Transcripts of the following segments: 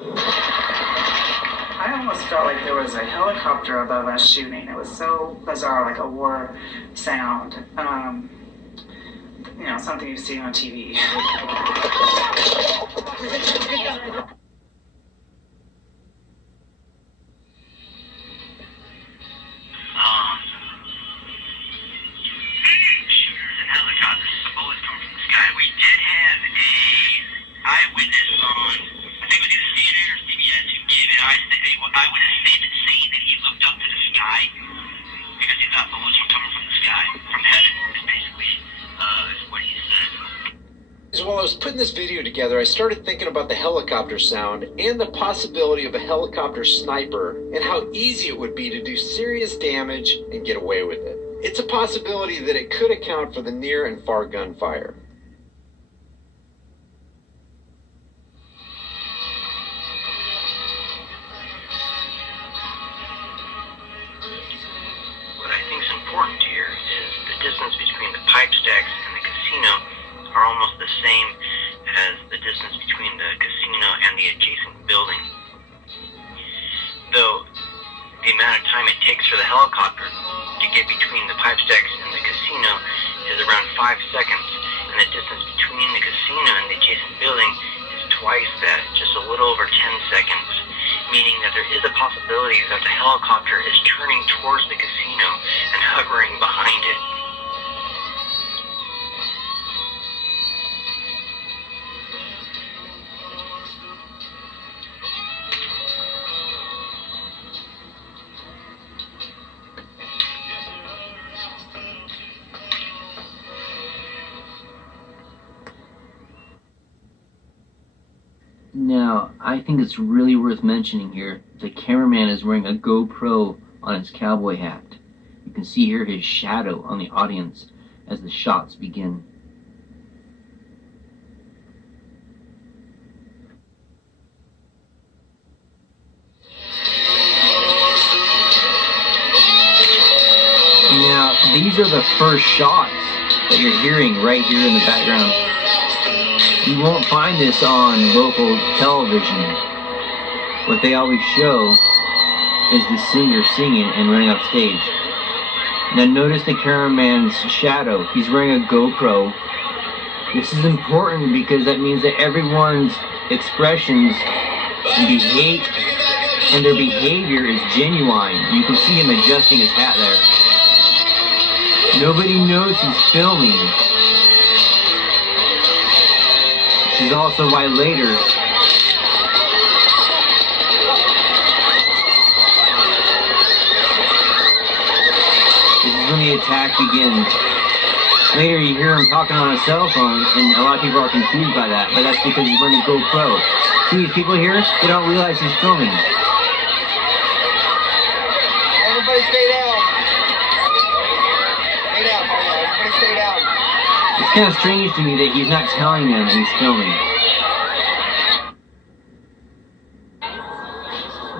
I almost felt like there was a helicopter above us shooting. It was so bizarre, like a war sound. You know, something you see on TV. While I was putting this video together, I started thinking about the helicopter sound and the possibility of a helicopter sniper and how easy it would be to do serious damage and get away with it. It's a possibility that it could account for the near and far gunfire. What I think is important here is the distance between the pipe stacks and the casino are almost the same as the distance between the casino and the adjacent building. Though the amount of time it takes for the helicopter to get between the pipe stacks and the casino is around 5 seconds, and the distance between the casino and the adjacent building is twice that, just a little over 10 seconds, meaning that there is a possibility that the helicopter is turning towards the casino and hovering behind it. Now, I think it's really worth mentioning here, the cameraman is wearing a GoPro on his cowboy hat. You can see here his shadow on the audience as the shots begin. Now, these are the first shots that you're hearing right here in the background. You won't find this on local television. What they always show is the singer singing and running off stage. Now notice the cameraman's shadow. He's wearing a GoPro. This is important because that means that everyone's expressions and their behavior is genuine. You can see him adjusting his hat there. Nobody knows he's filming. This is also why later this is when the attack begins. Later you hear him talking on a cell phone, and a lot of people are confused by that, but that's because he's wearing a GoPro. See these people here? They don't realize he's filming. Everybody stay down. Stay down. Everybody stay down. It's kind of strange to me that he's not telling them he's filming.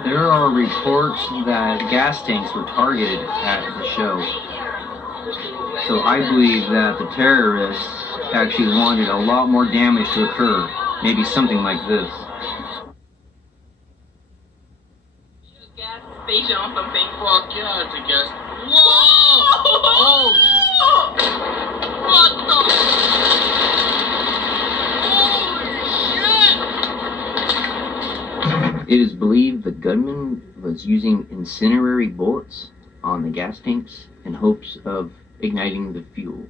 There are reports that gas tanks were targeted at the show. So I believe that the terrorists actually wanted a lot more damage to occur. Maybe something like this. Gas station on some big fuck gas, I guess. Whoa! Oh! What the? Holy shit! It is believed the gunman was using incendiary bullets on the gas tanks in hopes of igniting the fuel.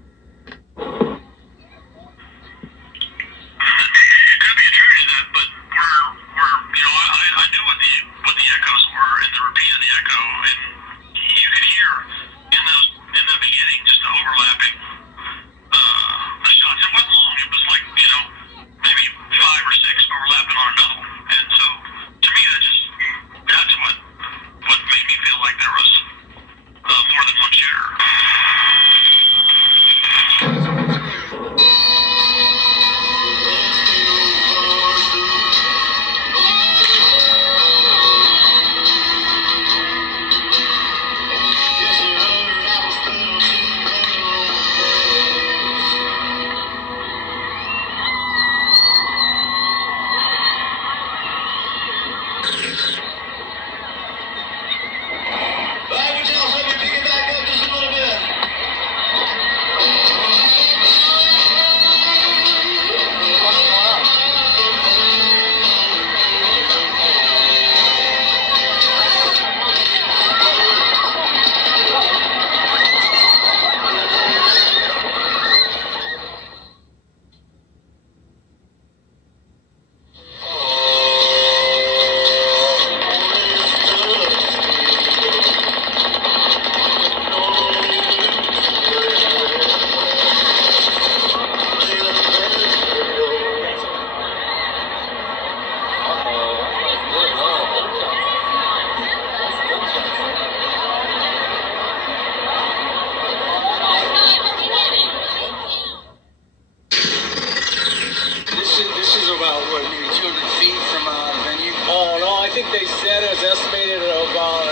they said it was estimated at about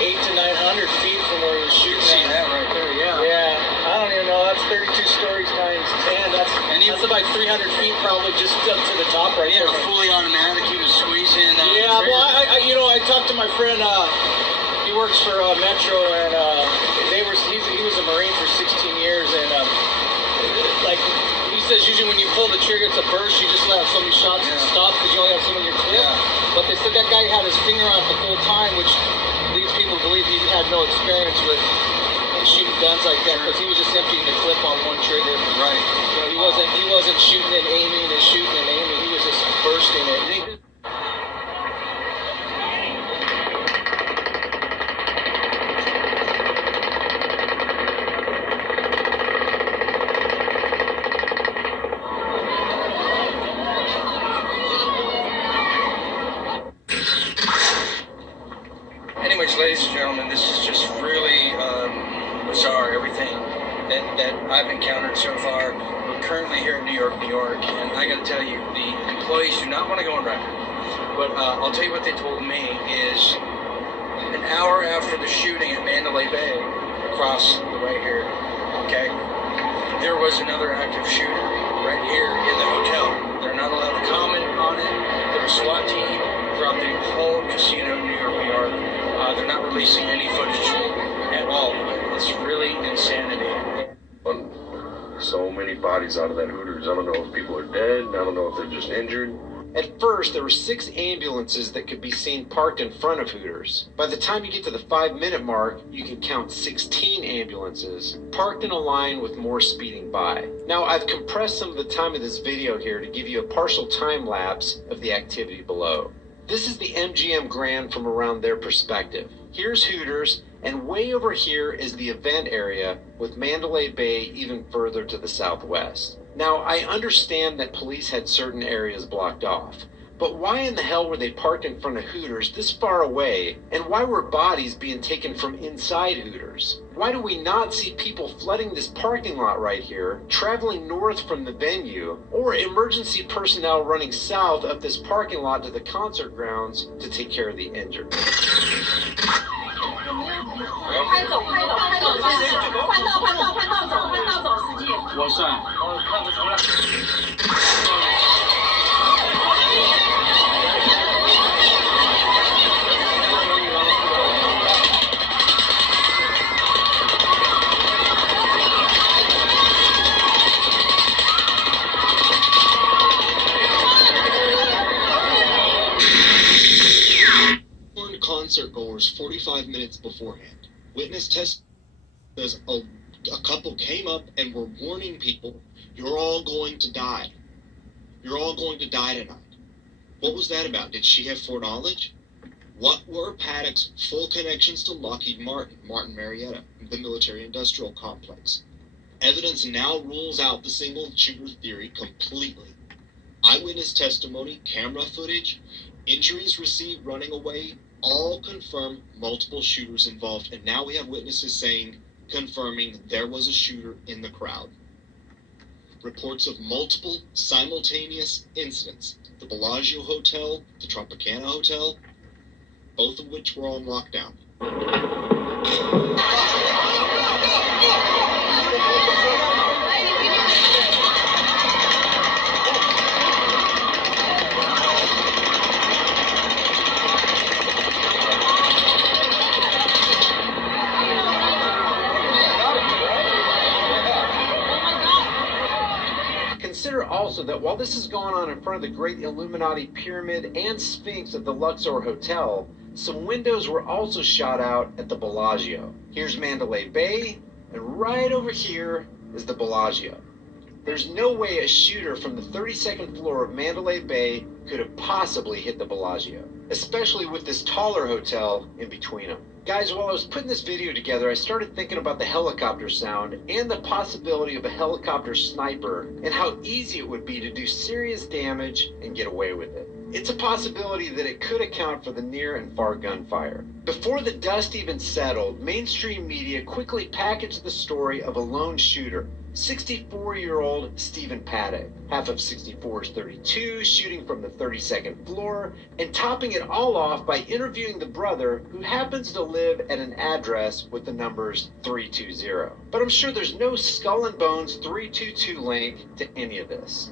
800 to 900 feet from where he was shooting. See that right there, yeah. Yeah, I don't even know. That's 32 stories times 10. That's about 300 feet probably just up to the top right Yeah, there. fully automatic. You can squeeze in. Yeah, well, I talked to my friend. He works for Metro, and he was a Marine for 16 years, and like he says, usually when you pull the trigger, it's a burst. You just let so many shots and stop because you only have so many clip. Yeah. But they said that guy had his finger on it the whole time, which leads people to believe he had no experience with shooting guns like that because he was just emptying the clip on one trigger. Right. You know, he wasn't shooting and aiming and shooting and aiming. He was just bursting it. Anyways, ladies and gentlemen, this is just really bizarre, everything that I've encountered so far. We're currently here in New York, and I gotta tell you, the employees do not want to go on record. But I'll tell you what they told me is an hour after the shooting at Mandalay Bay, across the right here, okay, there was another active shooter right here in the hotel. They're not allowed to comment on it. Their SWAT team throughout the whole casino in New York. They're not releasing any footage at all. It's really insanity. So many bodies out of that Hooters. I don't know if people are dead. I don't know if they're just injured. At first, there were 6 ambulances that could be seen parked in front of Hooters. By the time you get to the 5-minute mark, you can count 16 ambulances parked in a line with more speeding by. Now, I've compressed some of the time of this video here to give you a partial time lapse of the activity below. This is the MGM Grand from around their perspective. Here's Hooters, and way over here is the event area with Mandalay Bay even further to the southwest. Now, I understand that police had certain areas blocked off, but why in the hell were they parked in front of Hooters this far away, and why were bodies being taken from inside Hooters? Why do we not see people flooding this parking lot right here, traveling north from the venue, or emergency personnel running south up this parking lot to the concert grounds to take care of the injured? 我算。看不出来。Concert goers 45 minutes beforehand. Witness test says a couple came up and were warning people, you're all going to die. You're all going to die tonight. What was that about? Did she have foreknowledge? What were Paddock's full connections to Lockheed Martin Marietta, the military-industrial complex? Evidence now rules out the single shooter theory completely. Eyewitness testimony, camera footage, injuries received running away, all confirm multiple shooters involved, and now we have witnesses saying, confirming there was a shooter in the crowd. Reports of multiple simultaneous incidents, the Bellagio Hotel, the Tropicana Hotel, both of which were on lockdown. Consider also that while this is going on in front of the Great Illuminati Pyramid and Sphinx at the Luxor Hotel, some windows were also shot out at the Bellagio. Here's Mandalay Bay, and right over here is the Bellagio. There's no way a shooter from the 32nd floor of Mandalay Bay could have possibly hit the Bellagio, especially with this taller hotel in between them. Guys, while I was putting this video together, I started thinking about the helicopter sound and the possibility of a helicopter sniper and how easy it would be to do serious damage and get away with it. It's a possibility that it could account for the near and far gunfire. Before the dust even settled, mainstream media quickly packaged the story of a lone shooter, 64-year-old Stephen Paddock. Half of 64's 32, shooting from the 32nd floor, and topping it all off by interviewing the brother who happens to live at an address with the numbers 320. But I'm sure there's no skull and bones 322 link to any of this.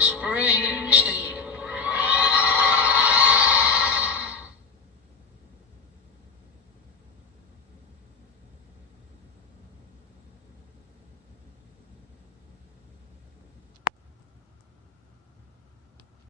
Spring